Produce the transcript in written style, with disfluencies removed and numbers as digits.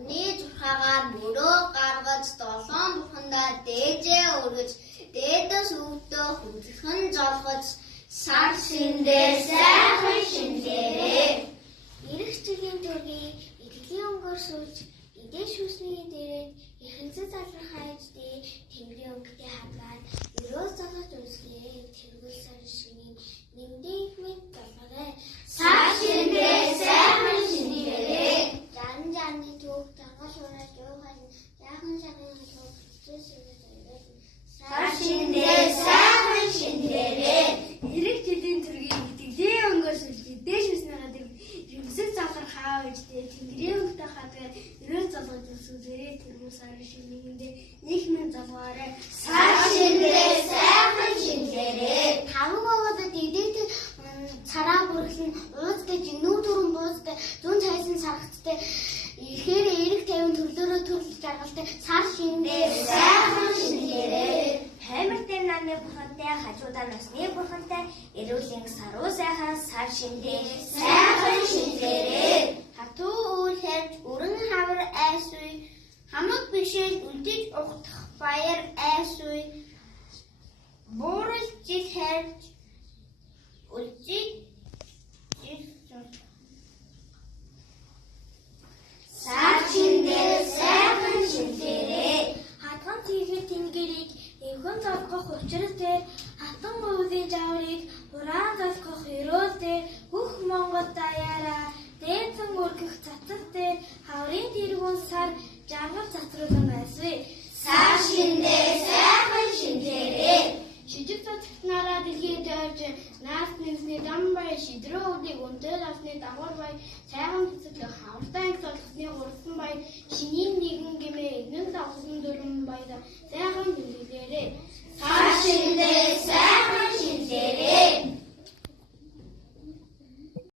Орны зурхаагаар мөрөө гаргаж долоон бурхандаа дээжээ өргөж дээдэс өвдөө хүндлэн золгож сар шиндээ сайхан шинлээрээ ирэх жилийн төргийг итгэлийн өнгөөр суулж идэж шүсний дээрээ эрхэнцэн залрахайж дээ тэнгэрийн өнгөтэй хавгаад өрөөс залгаж үсгээ тэргүүл сар шинийн нэмдээ их мэд долгорой сар шиндээ сайхан шинлээрээ Жанны түүх таргал уураж юухай яахан шагын хөлөг зүсээс өрөөс сар шиндээ сайхан шинлээрээ Ирэх жилийн төргийг итгэлийн өнгөөр суулж идэж шүсний гадаг ерөнхий залгах хааж дээ тэнгэрийн өнгөтэй хавгаад өрөөс залгаж үсгээ тэргүүл сар шинийндээ их мэд залгаарай сар шиндээ сайхан шинлээрээ тавг овоодод идээд цараа бүрхлэн уудтай жинүү дөрөн буузтай зүүн цайсан саргацтай ихээр эрэг тавин төрлөөрөө төрөл жаргалтай сар шиндээ сайхан шинлээрээ Хаймартай нааны бурхантай хажуудаа насны бурхантай эрүүлийн саруу сайхан сар шиндээ сайхан шинлээрээ хатуу үр хэрж өрөн хавар айсуй хамаг бишэл үлдэж угтах баяр айсуй буурал жил хэрж үлдэж сар шиндээ сайхан шинлээрээ Хатган тийхээ тэнгэрийг эвхэн залгах учир дээр хатан өвлийн жаврыг хураан залгах өрөөл дээр бүх Монгол даяараа дээдсэн өргөх цацал дээр хаврын тэргүүн сар жаргал цацруулан байсвэ. сар шиндээ сайхан шинлээрээ Шижиг цацагтнараа дэлхийд дайрж наас нэгсний дам бай шидрөө өвдийг өндөр авсны давар бай сайхан цэцэглэх хавртай их солихсны урсан бай шинийн нэгэн гэмээ эднэн давсан дөрвөн баяда